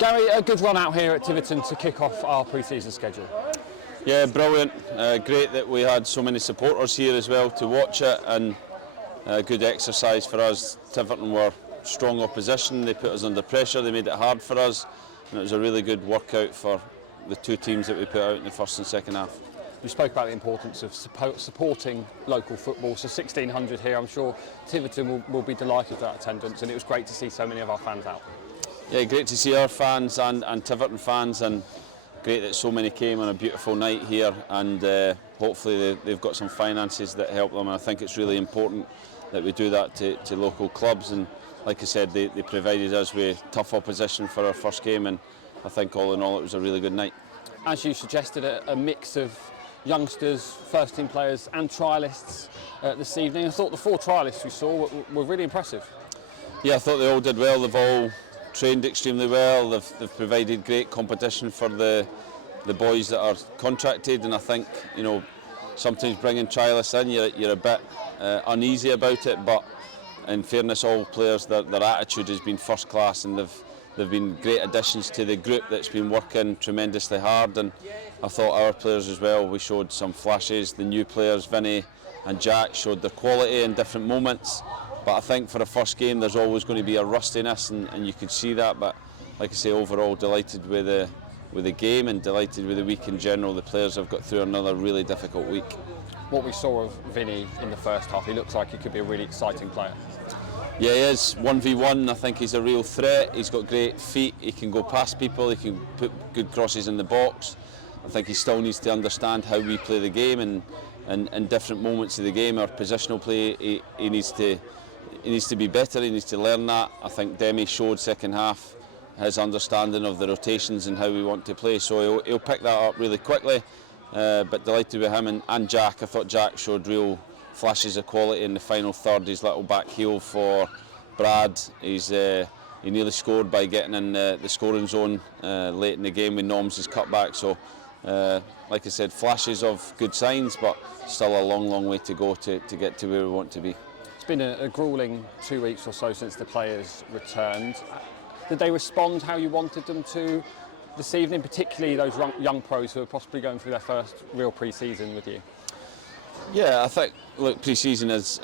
Gary, a good run out here at Tiverton to kick off our pre-season schedule. Yeah, brilliant. Great that we had so many supporters here as well to watch it, and good exercise for us. Tiverton were strong opposition, they put us under pressure, they made it hard for us, and it was a really good workout for the two teams that we put out in the first and second half. We spoke about the importance of supporting local football, so 1,600 here. I'm sure Tiverton will be delighted with that attendance, and it was great to see so many of our fans out. Yeah, great to see our fans and Tiverton fans, and great that so many came on a beautiful night here, and hopefully they've got some finances that help them, and I think it's really important that we do that to local clubs, and like I said, they provided us with tough opposition for our first game, and I think all in all it was a really good night. As you suggested, a mix of youngsters, first team players and trialists this evening. I thought the 4 trialists we saw were really impressive. Yeah, I thought they all did well. They've all trained extremely well. They've provided great competition for the boys that are contracted, and I think, you know, sometimes bringing trialists in, you're a bit uneasy about it, but in fairness, all players, their attitude has been first class, and they've been great additions to the group that's been working tremendously hard. And I thought our players as well, we showed some flashes. The new players, Vinny and Jack, showed their quality in different moments. But I think for a first game, there's always going to be a rustiness, and you could see that. But like I say, overall, delighted with the game and delighted with the week in general. The players have got through another really difficult week. What we saw of Vinny in the first half, he looks like he could be a really exciting player. Yeah, he is. 1v1, I think he's a real threat. He's got great feet, he can go past people, he can put good crosses in the box. I think he still needs to understand how we play the game, and in different moments of the game, our positional play, he needs to be better, he needs to learn that. I think Demi showed second half his understanding of the rotations and how we want to play, so he'll pick that up really quickly. But delighted with him, and Jack. I thought Jack showed real flashes of quality in the final third. His little back heel for Brad, he nearly scored by getting in the scoring zone late in the game with Norm's cutback. So like I said, flashes of good signs, but still a long way to go to get to where we want to be. It's been a gruelling 2 weeks or so since the players returned. Did they respond how you wanted them to this evening, particularly those young pros who are possibly going through their first real pre-season with you? Yeah, I think, look, pre-season is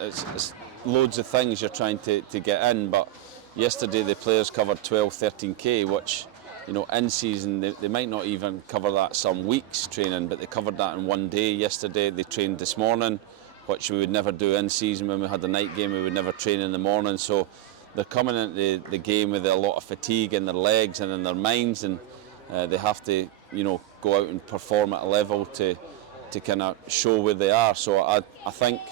loads of things you're trying to get in, but yesterday the players covered 12-13k, which, you know, in season they might not even cover that some weeks training, but they covered that in one day yesterday. They trained this morning, which we would never do in season. When we had the night game, we would never train in the morning, so they're coming into the game with a lot of fatigue in their legs and in their minds, and they have to, you know, go out and perform at a level to kind of show where they are. So I think,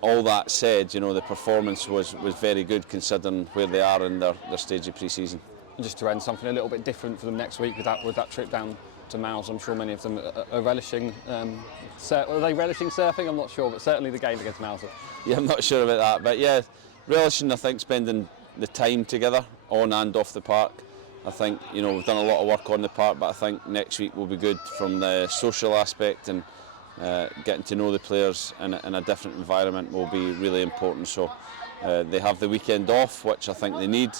all that said, you know, the performance was very good considering where they are in their stage of pre-season. And just to end, something a little bit different for them next week with that trip down to Mals. I'm sure many of them are relishing. Are they relishing surfing? I'm not sure, but certainly the game against Mals. Yeah, I'm not sure about that, but yeah, relishing, I think, spending the time together on and off the park. I think, you know, we've done a lot of work on the park, but I think next week will be good from the social aspect, and getting to know the players in a different environment will be really important. So they have the weekend off, which I think they need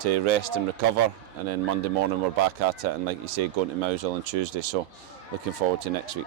to rest and recover, and then Monday morning we're back at it, and like you say, going to Mousehole on Tuesday, so looking forward to next week.